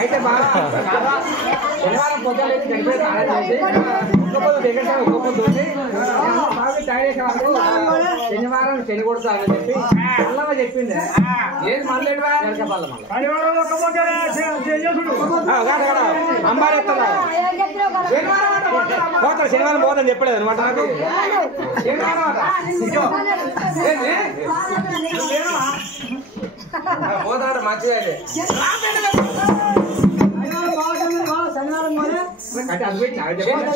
అయితే బాగా శనివారం పొద్దున్న శనివారం శని కొడతానని చెప్పి అల్లమ్మ చెప్పింది. ఏది మళ్ళీ అంబారు ఎత్తాడు శనివారం పోదని చెప్పలేదు అనమాట నాకు. పోతాడు మంచిగా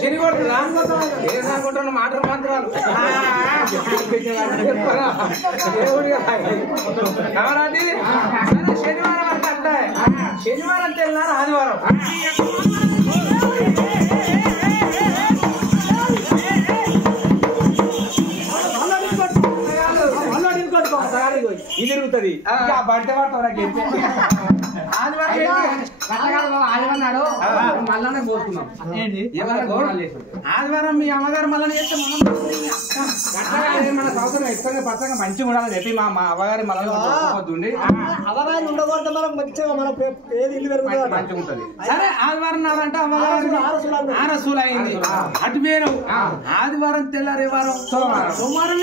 శని కొడుతున్నా ఏమనుకుంటున్నా మాటలు మంత్రాలు కావరాది. శనివారం అంటే అంటాయి శనివారం తెల్లారు ఆదివారం ఇది తిరుగుతుంది బంట ఆదివారం నాడు మళ్ళీ పోతున్నాం. ఆదివారం మీ అమ్మగారు మళ్ళీ చేస్తే మన సంవత్సరం ఎక్కువగా పచ్చగా మంచిగా ఉండాలని చెప్పి మా అమ్మగారి మళ్ళీ పోతుండే అవగాహన ఉండకూడదు. మనం మంచిగా మనం ఏది ఇల్లు పెరుగుతుంది మంచిగా ఉంటది. సరే ఆదివారం నాడంటే అమ్మగారు ఆరసూలు అయింది అటు వేరు. ఆదివారం తెల్లారే వారం సోమవారం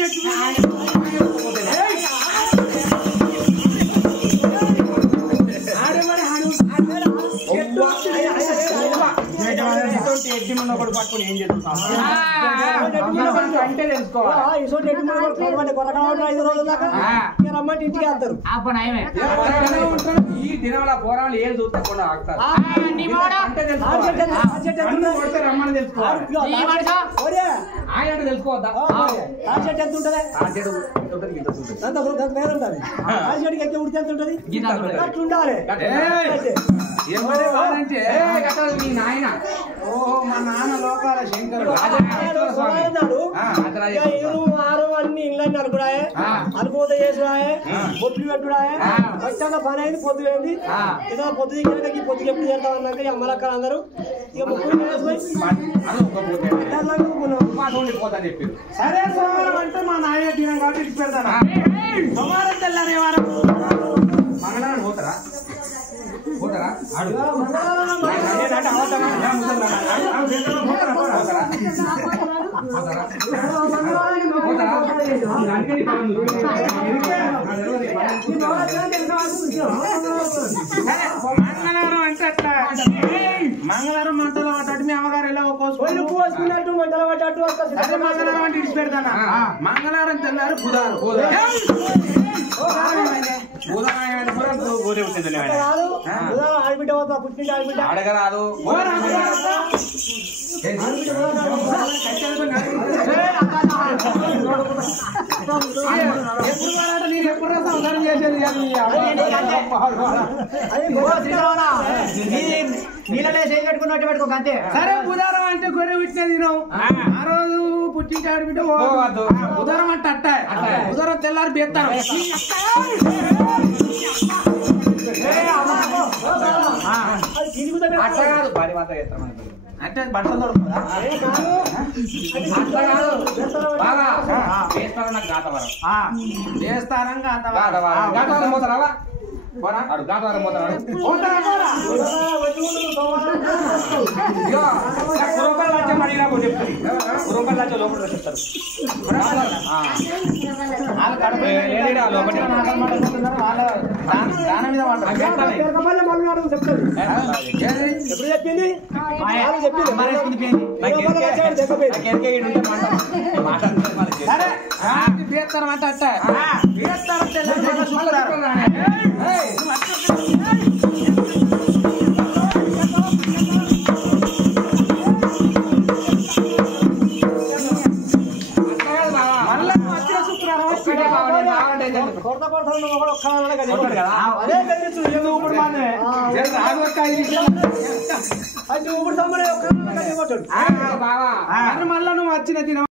ఎడ్డిమన్నొకడు పట్టుకుని ఏం చేస్తున్నాం అంటే తెలుసుకోవాలి. ఇంటికి వెళ్తారు. ఈ దినంలో పోరాళ్ళు ఏం చూస్తకుండా ఆగుతారు రమ్మని తెలుసుకోవాలి. ఆయన తెలుసుకోవద్దా ఎంత ఉంటుంది ఎక్కి ఉడికి ఎంత ఉంటుంది అట్లుండాలి. అంటే నాయన ఓహో మా నాన్న లోకాల శంకరుడు అన్ని ఇళ్ళని అనుకున్నాయే అనుకోతే చేసుడాయే బొట్లు పెట్టుడాయే వచ్చాక పని అయింది పొద్దు పోయింది. ఏదో పొద్దు దిగినాక ఈ పొద్దుకి ఎప్పుడు చేద్దాం అన్నాక ఈ అమ్మలక్కలు అందరూ ఇక చెప్పారు. సరే సోమవారం అంటే మా నాయన దినం కాబట్టి ఇచ్చి పెడతాను. సోమవారం తెల్లారే వారం మంగళవారం పోతారా పోతారా మంగళవారం అంటే అట్లా మంగళవారం మంటలు పట్టాడు మీ అమ్మగారు ఎలా పోసుకున్నట్టు మంటలు పట్టాడు. అదే మంగళవారం అంటే ఇచ్చి పెడతానా. మంగళవారం తెల్లారు బుధారు ఆడబిడ్డ పుట్టిన ఆడబిడ్డ అడగరాదు. నేను ఎప్పుడు సంసారం చేసేది నీళ్ళనే చేయి కట్టుకున్నట్టు పెట్టుకో అంతే. సరే బుధారం అంటే గొర్రె పుట్టిన దినం ఆ రోజు పుట్టింటి ఆడబిడ్డ బుధారం అంటే అట్ట బుధారం తెల్లారి బేస్తాను. అట్ట కాదు భారీ మాత్రం చేస్తాం అంటే బట్టలు దొరుకుతుందా బాగా చేస్తారం నాకు గాతవరం చేస్తారం గాతవరం పోతారా గాతవరం పోతారా లోపల చెప్తారు. దాని మీద ఎప్పుడు చెప్పింది సరే బేస్తారం అంటే అట్ట మళ్ళా నువ్వు వచ్చిన దినం